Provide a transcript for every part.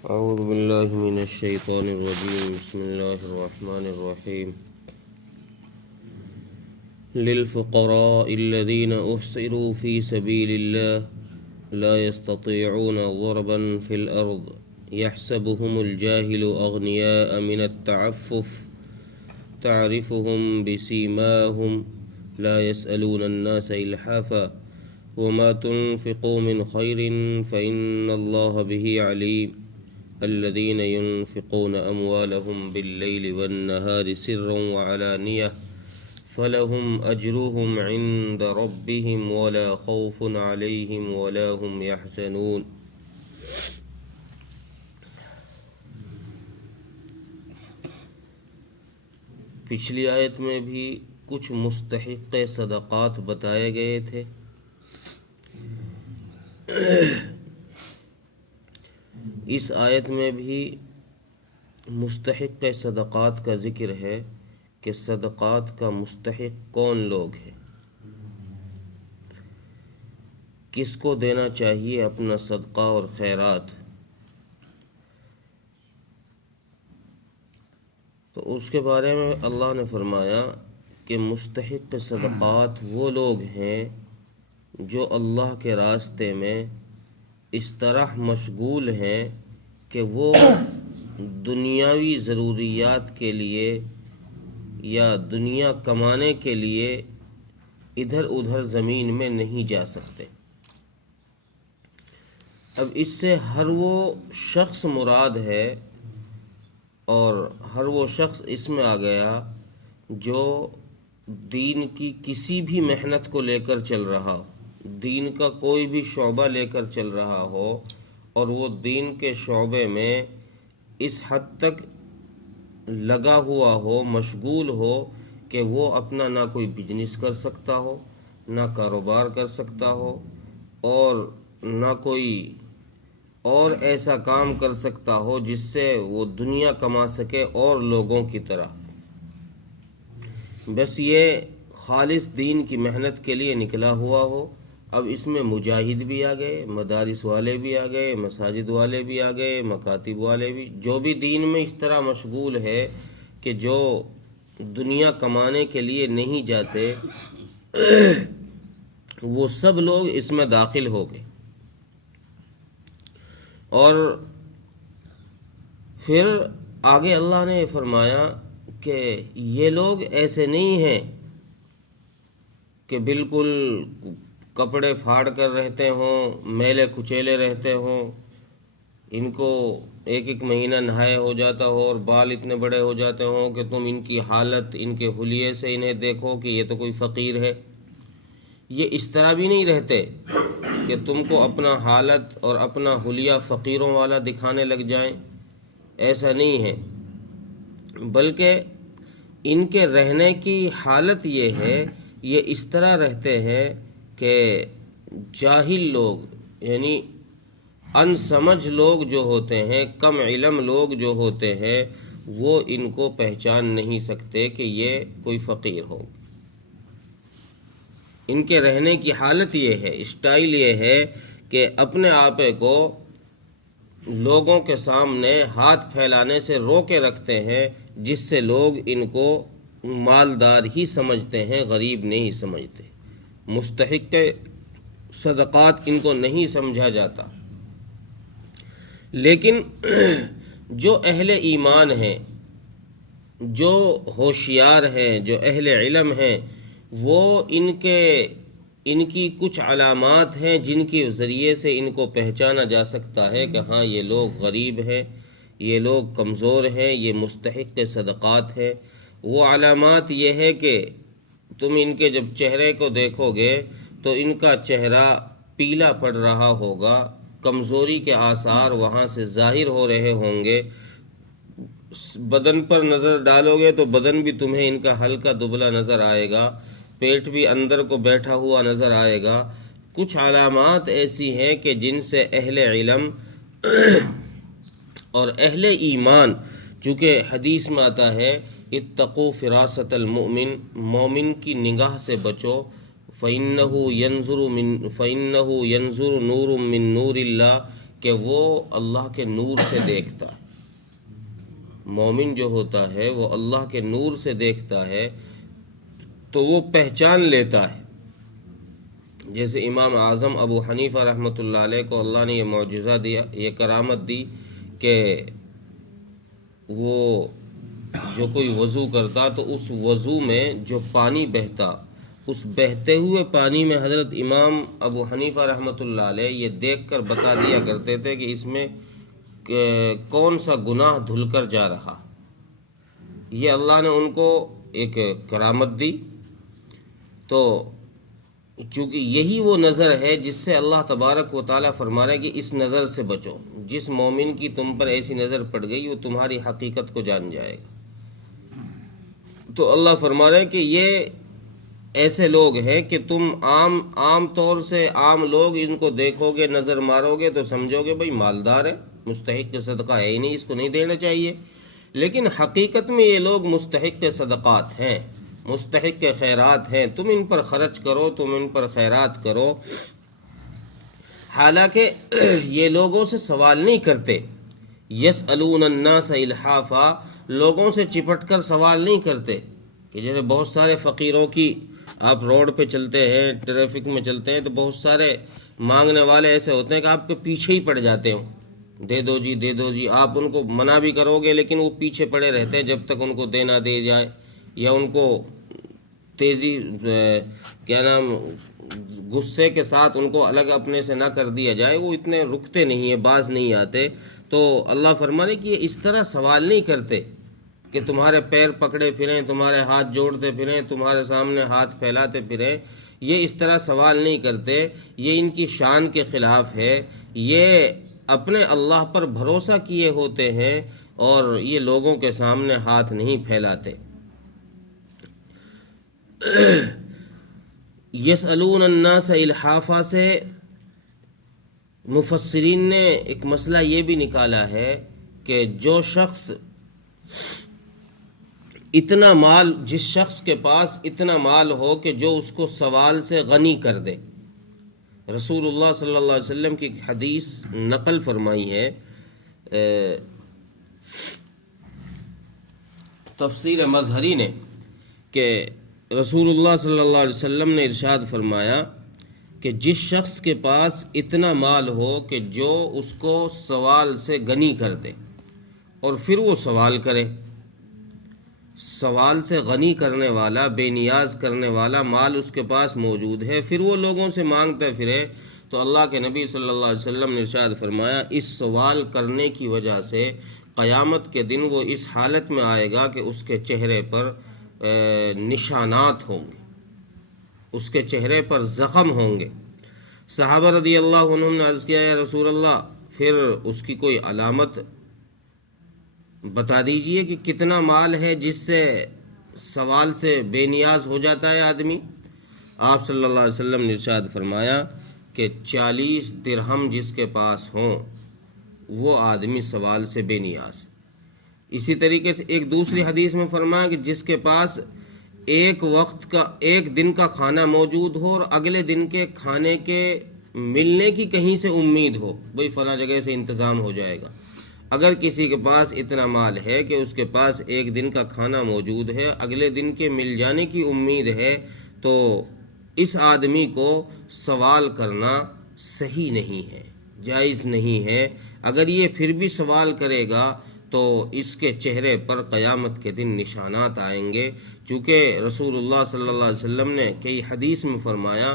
أعوذ بالله من الشيطان الرجيم. بسم الله الرحمن الرحيم. للفقراء الذين أحصروا في سبيل الله لا يستطيعون ضربا في الأرض يحسبهم الجاهل أغنياء من التعفف تعرفهم بسيماهم لا يسألون الناس إلحافا وما تنفقوا من خير فإن الله به عليم الذين ينفقون أموالهم بالليل والنهار سرا وعلانية فلهم أجرهم عند ربهم ولا خوف عليهم ولا هم يحزنون. پچھلی آیت میں بھی کچھ مستحق صدقات بتائے گئے تھے. اس آیت میں بھی مستحق صدقات کا ذکر ہے کہ صدقات کا مستحق کون لوگ ہیں، کس کو دینا چاہیے اپنا صدقہ اور خیرات. تو اس کے بارے میں اللہ نے فرمایا کہ مستحق صدقات وہ لوگ ہیں جو اللہ کے راستے میں اس طرح مشغول ہیں کہ وہ دنیاوی ضروریات کے لیے یا دنیا کمانے کے لیے ادھر ادھر زمین میں نہیں جا سکتے. اب اس سے ہر وہ شخص مراد ہے اور ہر وہ شخص اس میں آ گیا جو دین کی کسی بھی محنت کو لے کر چل رہا ہو، دین کا کوئی بھی شعبہ لے کر چل رہا ہو اور وہ دین کے شعبے میں اس حد تک لگا ہوا ہو، مشغول ہو کہ وہ اپنا نہ کوئی بزنس کر سکتا ہو، نہ کاروبار کر سکتا ہو اور نہ کوئی اور ایسا کام کر سکتا ہو جس سے وہ دنیا کما سکے اور لوگوں کی طرح. بس یہ خالص دین کی محنت کے لیے نکلا ہوا ہو. اب اس میں مجاہد بھی آ گئے، مدارس والے بھی آ گئے، مساجد والے بھی آ گئے، مکاتب والے بھی، جو بھی دین میں اس طرح مشغول ہے کہ جو دنیا کمانے کے لیے نہیں جاتے، وہ سب لوگ اس میں داخل ہو گئے. اور پھر آگے اللہ نے فرمایا کہ یہ لوگ ایسے نہیں ہیں کہ بالکل کپڑے پھاڑ کر رہتے ہوں، میلے کچیلے رہتے ہوں، ان کو ایک ایک مہینہ نہائے ہو جاتا ہو اور بال اتنے بڑے ہو جاتے ہوں کہ تم ان کی حالت، ان کے حلیے سے انہیں دیکھو کہ یہ تو کوئی فقیر ہے. یہ اس طرح بھی نہیں رہتے کہ تم کو اپنا حالت اور اپنا حلیہ فقیروں والا دکھانے لگ جائیں. ایسا نہیں ہے، بلکہ ان کے رہنے کی حالت یہ ہے، یہ اس طرح رہتے ہیں کہ جاہل لوگ یعنی ان سمجھ لوگ جو ہوتے ہیں، کم علم لوگ جو ہوتے ہیں، وہ ان کو پہچان نہیں سکتے کہ یہ کوئی فقیر ہو. ان کے رہنے کی حالت یہ ہے، اسٹائل یہ ہے کہ اپنے آپ کو لوگوں کے سامنے ہاتھ پھیلانے سے روکے رکھتے ہیں، جس سے لوگ ان کو مالدار ہی سمجھتے ہیں، غریب نہیں سمجھتے. مستحق صدقات ان کو نہیں سمجھا جاتا. لیکن جو اہل ایمان ہیں، جو ہوشیار ہیں، جو اہل علم ہیں، وہ ان کی کچھ علامات ہیں جن کے ذریعے سے ان کو پہچانا جا سکتا ہے کہ ہاں یہ لوگ غریب ہیں، یہ لوگ کمزور ہیں، یہ مستحق صدقات ہیں. وہ علامات یہ ہے کہ تم ان کے جب چہرے کو دیکھو گے تو ان کا چہرہ پیلا پڑ رہا ہوگا، کمزوری کے آثار وہاں سے ظاہر ہو رہے ہوں گے. بدن پر نظر ڈالو گے تو بدن بھی تمہیں ان کا ہلکا دبلا نظر آئے گا، پیٹ بھی اندر کو بیٹھا ہوا نظر آئے گا. کچھ علامات ایسی ہیں کہ جن سے اہل علم اور اہل ایمان، چونکہ حدیث میں آتا ہے اتقوا فراست المؤمن، مومن کی نگاہ سے بچو، فَإِنَّهُ يَنْظُرُ نُورٌ مِّن نُورِ اللَّهِ، کہ وہ اللہ کے نور سے دیکھتا ہے۔ مومن جو ہوتا ہے وہ اللہ کے نور سے دیکھتا ہے تو وہ پہچان لیتا ہے۔ جیسے امام اعظم ابو حنیفہ رحمۃ اللہ علیہ کو اللہ نے یہ معجزہ دیا، یہ کرامت دی کہ وہ جو کوئی وضو کرتا تو اس وضو میں جو پانی بہتا، اس بہتے ہوئے پانی میں حضرت امام ابو حنیفہ رحمۃ اللہ علیہ یہ دیکھ کر بتا دیا کرتے تھے کہ اس میں کون سا گناہ دھل کر جا رہا۔ یہ اللہ نے ان کو ایک کرامت دی۔ تو چونکہ یہی وہ نظر ہے جس سے اللہ تبارک و تعالیٰ فرما رہا ہے کہ اس نظر سے بچو، جس مومن کی تم پر ایسی نظر پڑ گئی وہ تمہاری حقیقت کو جان جائے گا۔ تو اللہ فرما رہا ہے کہ یہ ایسے لوگ ہیں کہ تم عام طور سے عام لوگ ان کو دیکھو گے، نظر مارو گے تو سمجھو گے بھئی مالدار ہے، مستحق صدقہ ہے ہی نہیں، اس کو نہیں دینا چاہیے، لیکن حقیقت میں یہ لوگ مستحق صدقات ہیں، مستحق خیرات ہیں، تم ان پر خرچ کرو، تم ان پر خیرات کرو۔ حالانکہ یہ لوگوں سے سوال نہیں کرتے، یسألون الناس الحافا، لوگوں سے چپٹ کر سوال نہیں کرتے، کہ جیسے بہت سارے فقیروں کی، آپ روڈ پہ چلتے ہیں، ٹریفک میں چلتے ہیں تو بہت سارے مانگنے والے ایسے ہوتے ہیں کہ آپ کے پیچھے ہی پڑ جاتے ہوں، دے دو جی دے دو جی، آپ ان کو منع بھی کرو گے لیکن وہ پیچھے پڑے رہتے ہیں جب تک ان کو دینا دے جائے، یا ان کو تیزی غصے کے ساتھ ان کو الگ اپنے سے نہ کر دیا جائے، وہ اتنے رکتے نہیں ہیں، باز نہیں آتے۔ تو اللہ فرمانے کہ یہ اس طرح سوال نہیں کرتے کہ تمہارے پیر پکڑے پھریں، تمہارے ہاتھ جوڑتے پھریں، تمہارے سامنے ہاتھ پھیلاتے پھریں، یہ اس طرح سوال نہیں کرتے، یہ ان کی شان کے خلاف ہے، یہ اپنے اللہ پر بھروسہ کیے ہوتے ہیں اور یہ لوگوں کے سامنے ہاتھ نہیں پھیلاتے۔ یسألون الناس الحافا سے مفسرین نے ایک مسئلہ یہ بھی نکالا ہے کہ جو شخص اتنا مال، جس شخص کے پاس اتنا مال ہو کہ جو اس کو سوال سے غنی کر دے۔ رسول اللہ صلی اللہ علیہ وسلم کی حدیث نقل فرمائی ہے، تفسیر مظہری نے، کہ رسول اللہ صلی اللہ علیہ وسلم نے ارشاد فرمایا کہ جس شخص کے پاس اتنا مال ہو کہ جو اس کو سوال سے غنی کر دے، اور پھر وہ سوال کرے، سوال سے غنی کرنے والا، بے نیاز کرنے والا مال اس کے پاس موجود ہے، پھر وہ لوگوں سے مانگتے پھرے، تو اللہ کے نبی صلی اللہ علیہ وسلم نے ارشاد فرمایا اس سوال کرنے کی وجہ سے قیامت کے دن وہ اس حالت میں آئے گا کہ اس کے چہرے پر نشانات ہوں گے، اس کے چہرے پر زخم ہوں گے۔ صحابہ رضی اللہ عنہم نے عرض کیا یا رسول اللہ پھر اس کی کوئی علامت بتا دیجئے کہ کتنا مال ہے جس سے سوال سے بے نیاز ہو جاتا ہے آدمی۔ آپ صلی اللہ علیہ وسلم نے ارشاد فرمایا کہ 40 درہم جس کے پاس ہوں وہ آدمی سوال سے بے نیاز۔ اسی طریقے سے ایک دوسری حدیث میں فرمایا کہ جس کے پاس ایک دن کا کھانا موجود ہو اور اگلے دن کے کھانے کے ملنے کی کہیں سے امید ہو، بھئی فلاں جگہ سے انتظام ہو جائے گا۔ اگر کسی کے پاس اتنا مال ہے کہ اس کے پاس ایک دن کا کھانا موجود ہے، اگلے دن کے مل جانے کی امید ہے، تو اس آدمی کو سوال کرنا صحیح نہیں ہے، جائز نہیں ہے۔ اگر یہ پھر بھی سوال کرے گا تو اس کے چہرے پر قیامت کے دن نشانات آئیں گے، چونکہ رسول اللہ صلی اللہ علیہ وسلم نے کئی حدیث میں فرمایا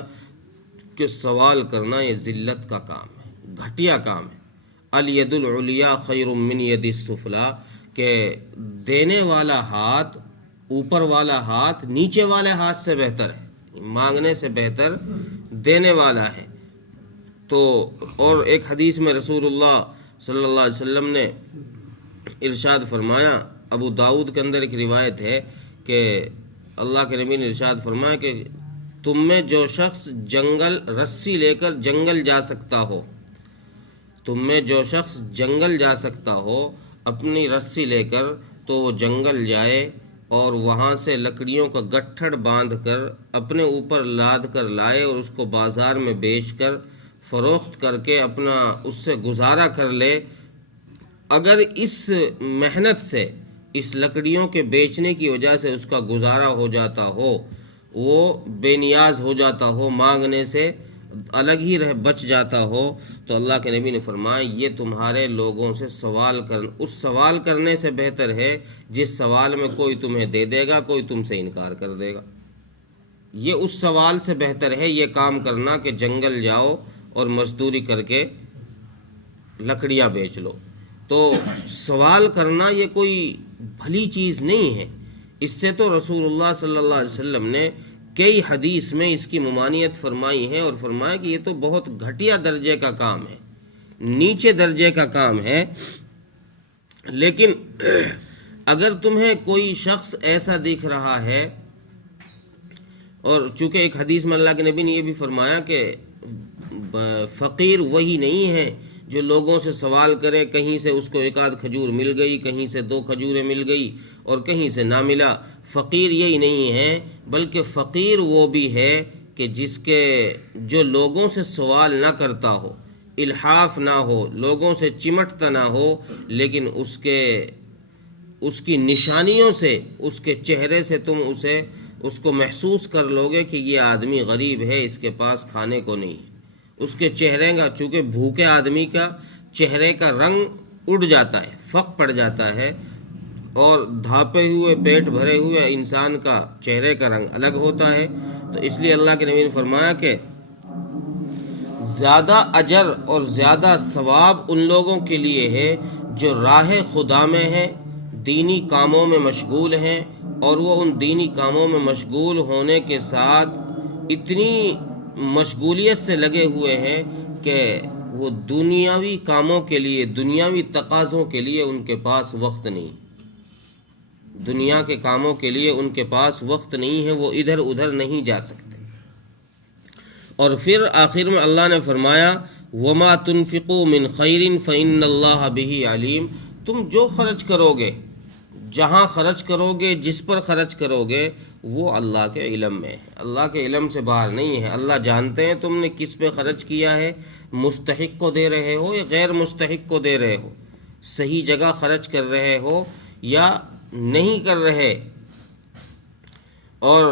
کہ سوال کرنا یہ ذلت کا کام ہے، گھٹیا کام ہے۔ الید العلیٰ خیر من ید السفلیٰ، کہ دینے والا ہاتھ، اوپر والا ہاتھ نیچے والے ہاتھ سے بہتر ہے، مانگنے سے بہتر دینے والا ہے۔ تو اور ایک حدیث میں رسول اللہ صلی اللہ علیہ وسلم نے ارشاد فرمایا، ابو داؤد کے اندر ایک روایت ہے کہ اللہ کے نبی نے ارشاد فرمایا کہ تم میں جو شخص رسی لے کر جنگل جا سکتا ہو، تم میں جو شخص جنگل جا سکتا ہو اپنی رسی لے کر، تو وہ جنگل جائے اور وہاں سے لکڑیوں کا گٹھڑ باندھ کر اپنے اوپر لاد کر لائے اور اس کو بازار میں بیچ کر فروخت کر کے اپنا اس سے گزارا کر لے، اگر اس محنت سے، اس لکڑیوں کے بیچنے کی وجہ سے اس کا گزارا ہو جاتا ہو، وہ بے نیاز ہو جاتا ہو، مانگنے سے الگ ہی بچ جاتا ہو، تو اللہ کے نبی نے فرمایا یہ تمہارے لوگوں سے اس سوال کرنے سے بہتر ہے جس سوال میں کوئی تمہیں دے دے گا، کوئی تم سے انکار کر دے گا۔ یہ اس سوال سے بہتر ہے یہ کام کرنا کہ جنگل جاؤ اور مزدوری کر کے لکڑیاں بیچ لو۔ تو سوال کرنا یہ کوئی بھلی چیز نہیں ہے۔ اس سے تو رسول اللہ صلی اللہ علیہ وسلم نے کئی حدیث میں اس کی ممانعت فرمائی ہے، اور فرمایا کہ یہ تو بہت گھٹیا درجے کا کام ہے، نیچے درجے کا کام ہے۔ لیکن اگر تمہیں کوئی شخص ایسا دکھ رہا ہے، اور چونکہ ایک حدیث میں اللہ کے نبی نے یہ بھی فرمایا کہ فقیر وہی نہیں ہے جو لوگوں سے سوال کرے، کہیں سے اس کو ایک آدھ کھجور مل گئی، کہیں سے 2 کھجوریں مل گئی اور کہیں سے نہ ملا، فقیر یہی نہیں ہے، بلکہ فقیر وہ بھی ہے کہ جو لوگوں سے سوال نہ کرتا ہو، الحاف نہ ہو، لوگوں سے چمٹتا نہ ہو، لیکن اس کی نشانیوں سے، اس کے چہرے سے تم اس کو محسوس کر لوگے کہ یہ آدمی غریب ہے، اس کے پاس کھانے کو نہیں ہے۔ اس کے چہرے کا، چونکہ بھوکے آدمی کا چہرے کا رنگ اڑ جاتا ہے، فق پڑ جاتا ہے، اور دھاپے ہوئے پیٹ بھرے ہوئے انسان کا چہرے کا رنگ الگ ہوتا ہے۔ تو اس لیے اللہ کے نبی نے فرمایا کہ زیادہ اجر اور زیادہ ثواب ان لوگوں کے لیے ہے جو راہ خدا میں ہیں، دینی کاموں میں مشغول ہیں، اور وہ ان دینی کاموں میں مشغول ہونے کے ساتھ اتنی مشغولیت سے لگے ہوئے ہیں کہ وہ دنیاوی کاموں کے لیے، دنیاوی تقاضوں کے لیے ان کے پاس وقت نہیں، دنیا کے کاموں کے لیے ان کے پاس وقت نہیں ہے، وہ ادھر ادھر نہیں جا سکتے۔ اور پھر آخر میں اللہ نے فرمایا وَمَا تُنْفِقُوا مِنْ خَيْرٍ فَإِنَّ اللَّهَ بِهِ عَلِيمٌ، تم جو خرچ کرو گے، جہاں خرچ کرو گے، جس پر خرچ کرو گے، وہ اللہ کے علم میں ہے، اللہ کے علم سے باہر نہیں ہے۔ اللہ جانتے ہیں تم نے کس پہ خرچ کیا ہے، مستحق کو دے رہے ہو یا غیر مستحق کو دے رہے ہو، صحیح جگہ خرچ کر رہے ہو یا نہیں کر رہے۔ اور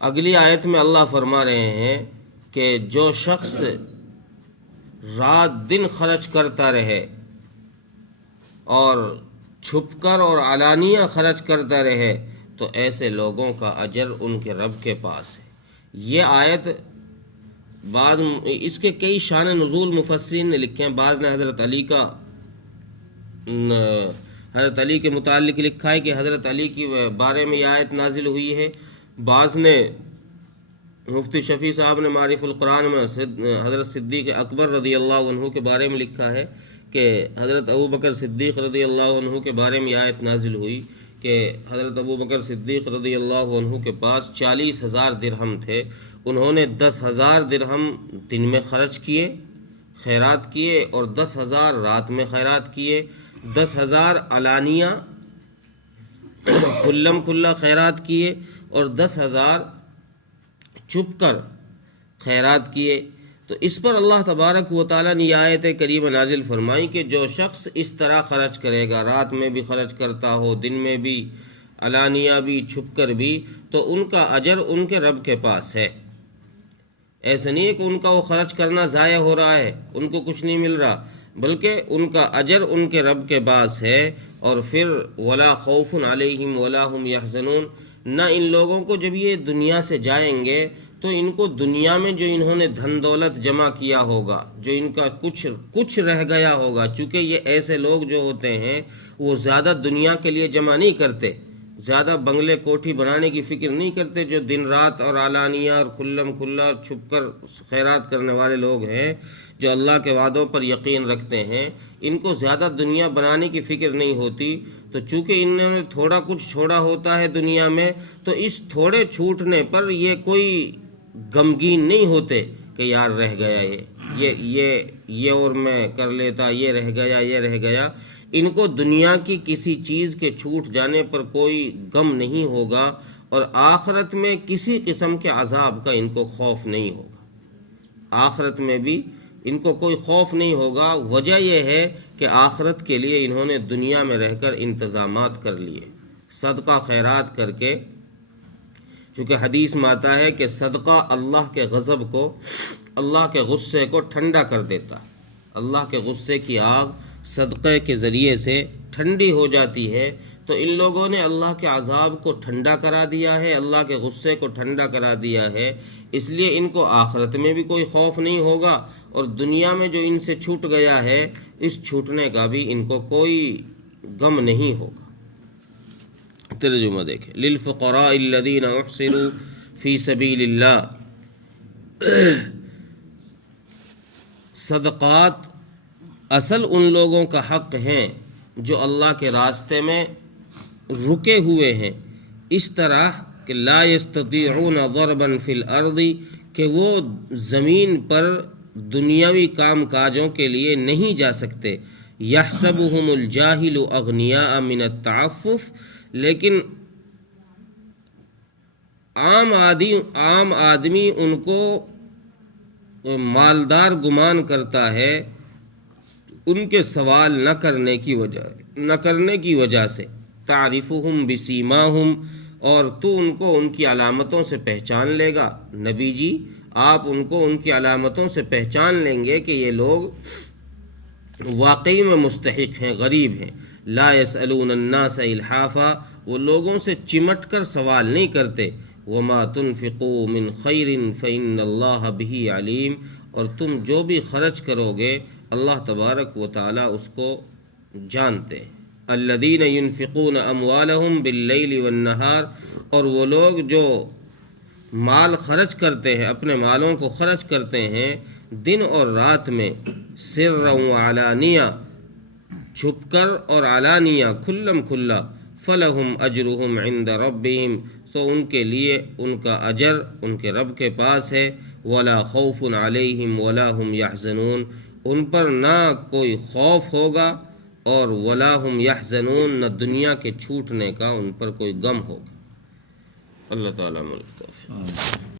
اگلی آیت میں اللہ فرما رہے ہیں کہ جو شخص رات دن خرچ کرتا رہے اور چھپ کر اور علانیہ خرچ کرتا رہے تو ایسے لوگوں کا اجر ان کے رب کے پاس ہے۔ یہ آیت اس کے کئی شان نزول مفسرین نے لکھے ہیں۔ بعض نے حضرت علی کے متعلق لکھا ہے کہ حضرت علی کے بارے میں یہ آیت نازل ہوئی ہے۔ بعض نے، مفتی شفیع صاحب نے معارف القرآن میں حضرت صدیق اکبر رضی اللہ عنہ کے بارے میں لکھا ہے کہ حضرت ابوبکر صدیق رضی اللہ عنہ کے بارے میں یہ آیت نازل ہوئی کہ حضرت ابوبکر صدیق رضی اللہ عنہ کے پاس 40,000 درہم تھے، انہوں نے 10,000 درہم دن میں خرچ کیے، خیرات کیے، اور 10,000 رات میں خیرات کیے، 10,000 علانیہ کھلم کھلا خیرات کیے، اور 10,000 چھپ کر خیرات کیے۔ تو اس پر اللہ تبارک و تعالیٰ نے یہ آیت کریمہ نازل فرمائی کہ جو شخص اس طرح خرچ کرے گا، رات میں بھی خرچ کرتا ہو، دن میں بھی، علانیہ بھی، چھپ کر بھی، تو ان کا اجر ان کے رب کے پاس ہے۔ ایسا نہیں ہے کہ ان کا وہ خرچ کرنا ضائع ہو رہا ہے، ان کو کچھ نہیں مل رہا، بلکہ ان کا اجر ان کے رب کے پاس ہے۔ اور پھر وَلَا خَوْفٌ عَلَيْهِمْ وَلَا هُمْ يَحْزَنُونَ، نہ ان لوگوں کو جب یہ دنیا سے جائیں گے تو ان کو دنیا میں جو انہوں نے دھن دولت جمع کیا ہوگا، جو ان کا کچھ رہ گیا ہوگا، چونکہ یہ ایسے لوگ جو ہوتے ہیں وہ زیادہ دنیا کے لیے جمع نہیں کرتے، زیادہ بنگلے کوٹھی بنانے کی فکر نہیں کرتے، جو دن رات اور علانیہ اور کھلم کھلا چھپ کر خیرات کرنے والے لوگ ہیں، جو اللہ کے وعدوں پر یقین رکھتے ہیں، ان کو زیادہ دنیا بنانے کی فکر نہیں ہوتی۔ تو چونکہ انہوں نے تھوڑا کچھ چھوڑا ہوتا ہے دنیا میں، تو اس تھوڑے چھوٹنے پر یہ کوئی غمگین نہیں ہوتے کہ یار رہ گیا یہ اور میں کر لیتا، یہ رہ گیا۔ ان کو دنیا کی کسی چیز کے چھوٹ جانے پر کوئی غم نہیں ہوگا، اور آخرت میں کسی قسم کے عذاب کا ان کو خوف نہیں ہوگا۔ آخرت میں بھی ان کو کوئی خوف نہیں ہوگا۔ وجہ یہ ہے کہ آخرت کے لیے انہوں نے دنیا میں رہ کر انتظامات کر لیے، صدقہ خیرات کر کے، چونکہ حدیث میں آتا ہے کہ صدقہ اللہ کے غضب کو، اللہ کے غصے کو ٹھنڈا کر دیتا ہے۔ اللہ کے غصے کی آگ صدقے کے ذریعے سے ٹھنڈی ہو جاتی ہے، تو ان لوگوں نے اللہ کے عذاب کو ٹھنڈا کرا دیا ہے، اللہ کے غصے کو ٹھنڈا کرا دیا ہے، اس لیے ان کو آخرت میں بھی کوئی خوف نہیں ہوگا، اور دنیا میں جو ان سے چھوٹ گیا ہے اس چھوٹنے کا بھی ان کو کوئی غم نہیں ہوگا۔ ترجمہ دیکھیں، للفقراء الذین احصروا فی سبیل اللہ، صدقات اصل ان لوگوں کا حق ہیں جو اللہ کے راستے میں رکے ہوئے ہیں، اس طرح کہ لا یستطیعون ضربا فی الارض، کہ وہ زمین پر دنیاوی کام کاجوں کے لیے نہیں جا سکتے۔ یحسبہم الجاہل اغنیاء من التعفف، لیکن عام آدمی ان کو مالدار گمان کرتا ہے ان کے سوال نہ کرنے کی وجہ سے۔ تعرفہم بسیماہم، اور تو ان کو ان کی علامتوں سے پہچان لے گا۔ نبی جی آپ ان کو ان کی علامتوں سے پہچان لیں گے کہ یہ لوگ واقعی میں مستحق ہیں، غریب ہیں۔ لا یسألون الناس الحافا، وہ لوگوں سے چمٹ کر سوال نہیں کرتے۔ وما تنفقوا من خیر فإن اللہ بہ علیم، اور تم جو بھی خرچ کرو گے اللہ تبارک و تعالی اس کو جانتے ہیں۔ الذین ينفقون اموالهم باللیل والنہار، اور وہ لوگ جو مال خرچ کرتے ہیں، اپنے مالوں کو خرچ کرتے ہیں دن اور رات میں، سرا وعلانیہ، چھپ کر اور علانیہ، کھلم کھلا، فلہم اجرہم عند ربہم، تو ان کے لیے ان کا اجر ان کے رب کے پاس ہے۔ ولا خوف علیہم ولا هم یحزنون، ان پر نہ کوئی خوف ہوگا اور ولا هم یحزنون، نہ دنیا کے چھوٹنے کا ان پر کوئی غم ہوگا۔ اللہ تعالیٰ ملک توفیق۔